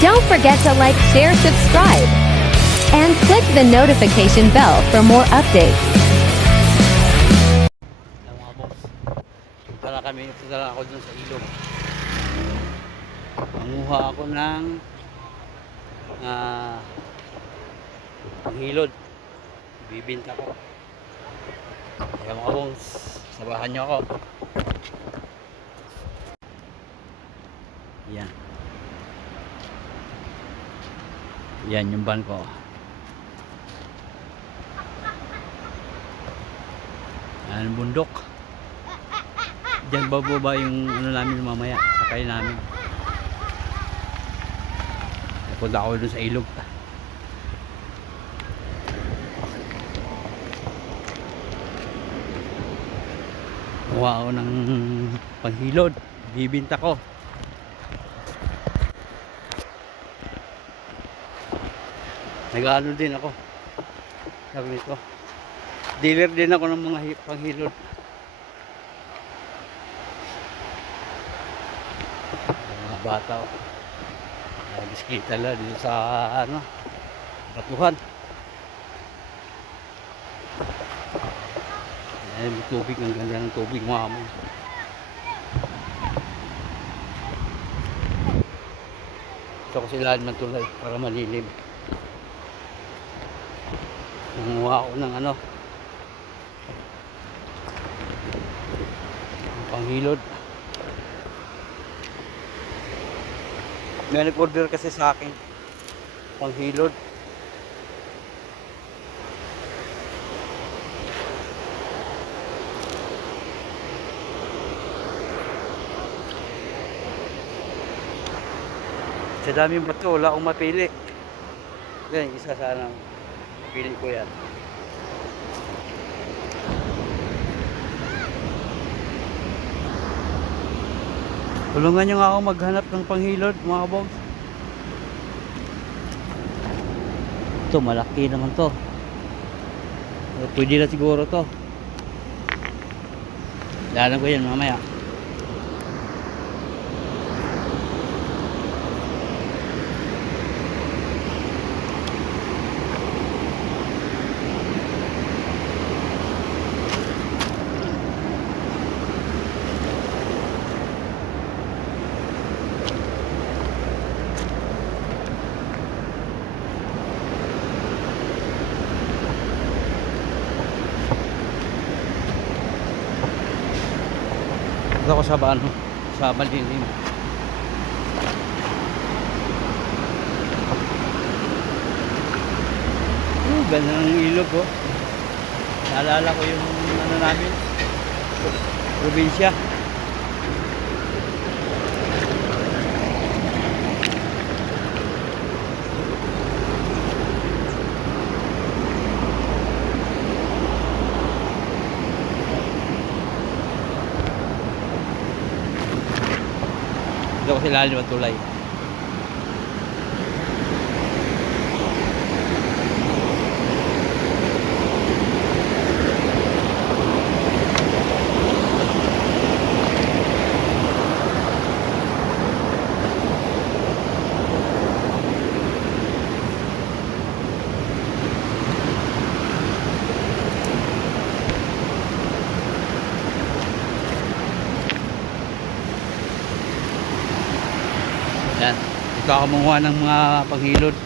Don't forget to like, share, subscribe, and click the notification bell for more updates. Mga boss, punta lang ako dun sa ilog. Manguha ako ng panghilod. Bibinta ko. Kaya mga boss, sabahan nyo ako. Yan. Yan yung van ko. Yan bundok. Diyan bababa yung ano namin mamaya, sakay namin. Punta ako dun sa ilog. Kuha ako ng panghilod, bibinta ko. Nag-ano din ako. Sabi nito, dealer din ako ng mga panghilod. Mga bata o. Biskita lang dito sa ano, Ratuhan. Ayan, may tubig, ang ganda ng tubig mga mo. Gusto ko sila man tulay para malilim. Nanguha ako ng ano, panghilod. May nag-order kasi sa akin panghilod. Sa daming bato, wala akong mapili. Yan, isa sana pili ko yan. Tulungan nyo nga ako maghanap ng panghilod mga boss. Ito malaki naman to. Pwede na siguro to. Dalan ko yan mamaya. Ako sa ano, sa malilim. Ganda ng ilog oh. Naalala ko yung ano namin, probinsya. Dito ko sila ng tulay. Yan. Dito ako manguha ng mga panghilod.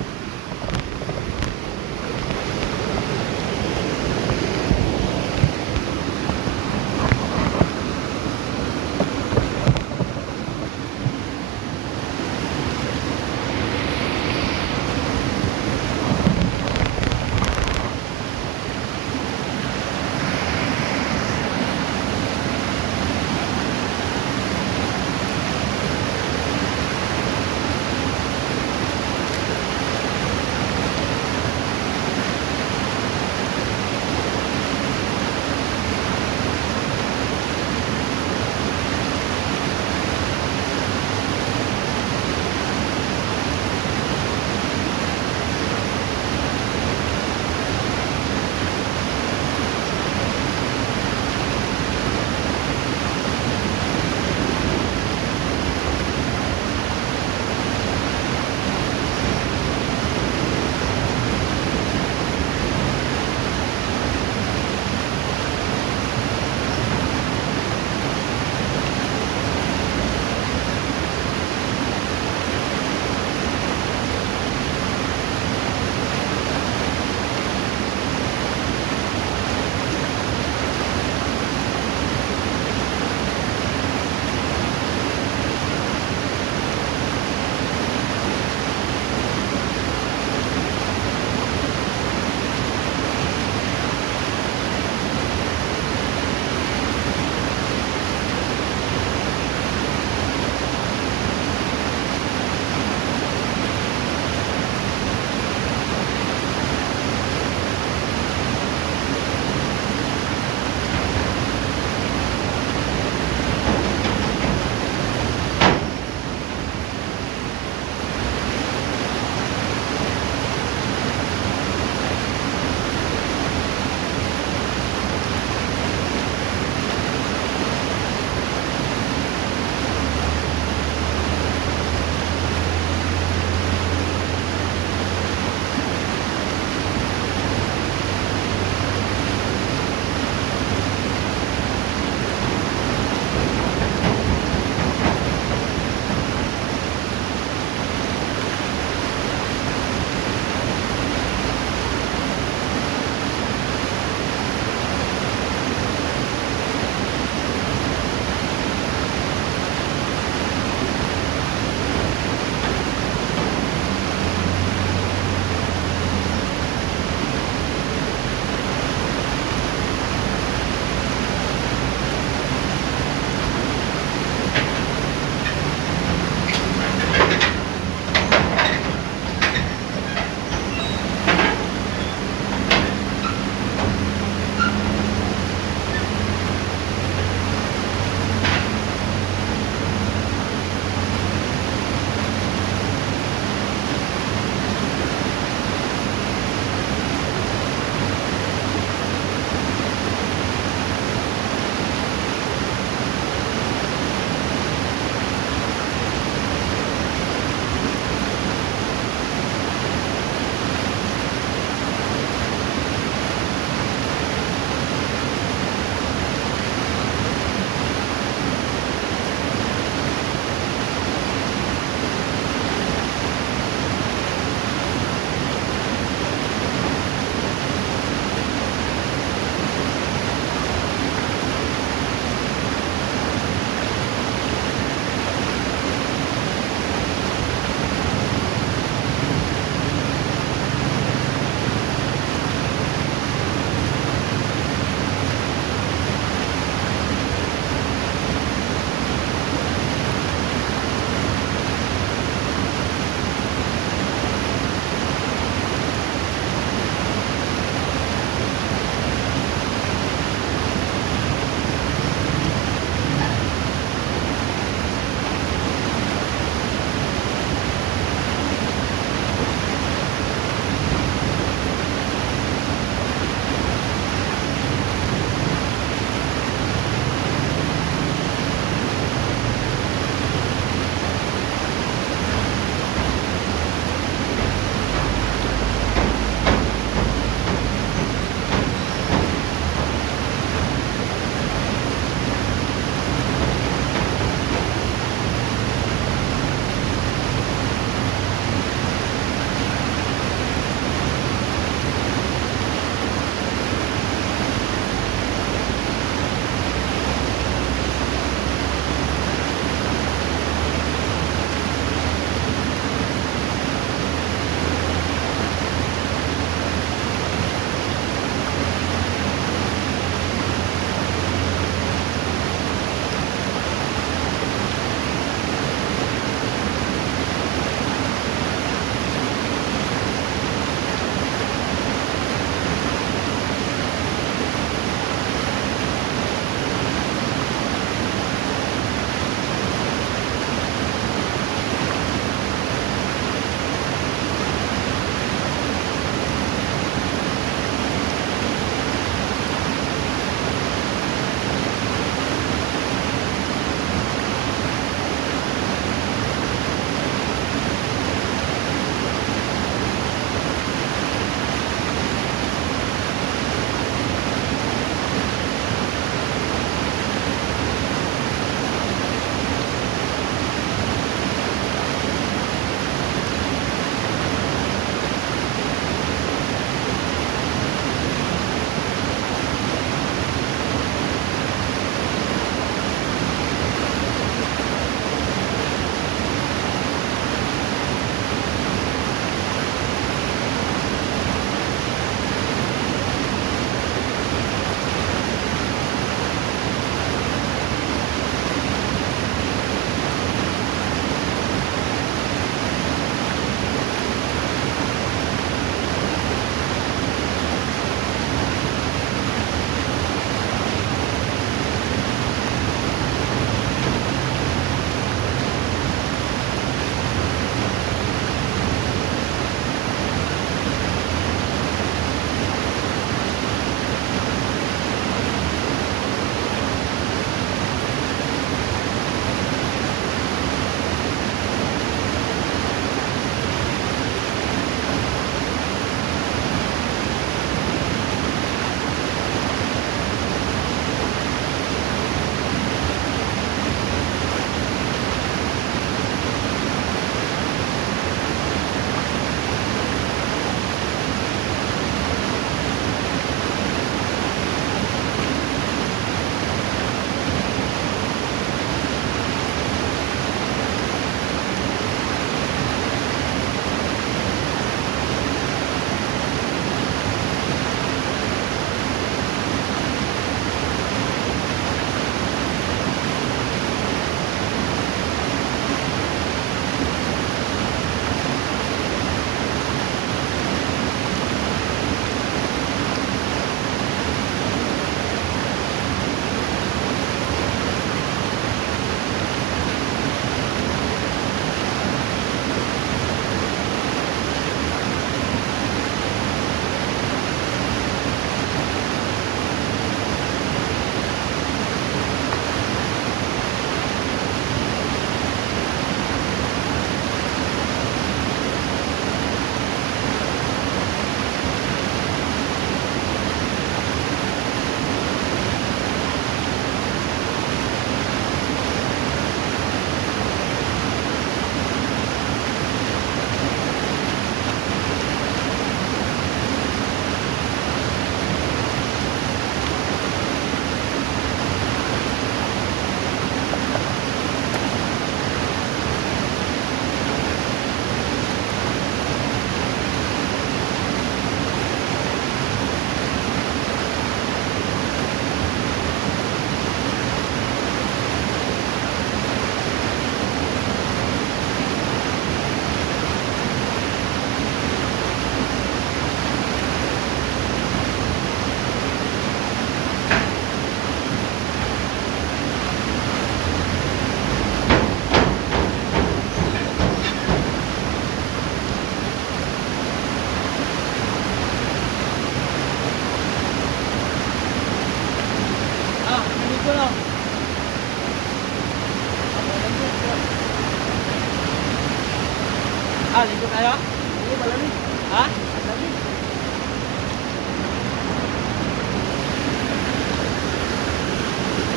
Ha?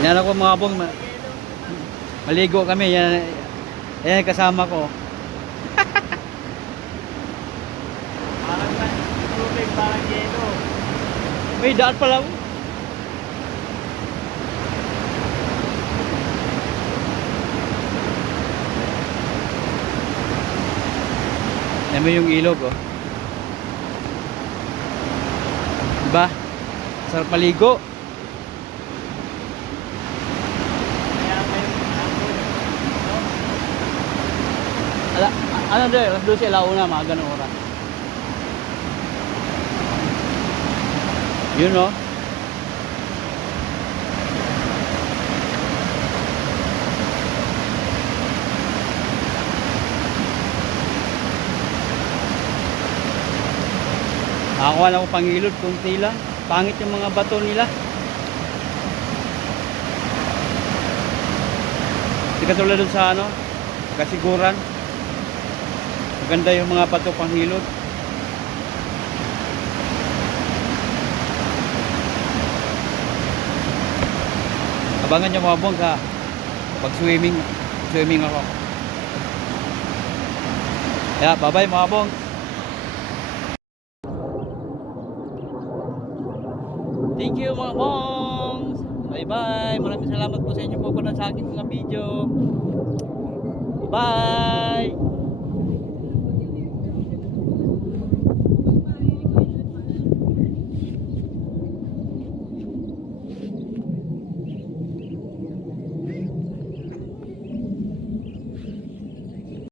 Yan ako mga bong, maligo kami, yan kasama ko. Parang tubig, parang yelo. May daan pala. Yan mo yung ilog, oh. Diba? Sarap maligo. Kaya ngayon, Ano doon? Alas 12 alauna, mga ganun oras. Yun, oh. Nakakuha lang ako pangilod, kunti lang. Pangit yung mga bato nila. Hindi katulad dun sa ano, kasiguran. Maganda yung mga bato panghilod. Abangan nyo mga bong sa pag swimming ako. Kaya bye bye mga bong. Thank you mga bongs. Bye bye. Maraming salamat po sa inyo po sa aking mga video. Bye.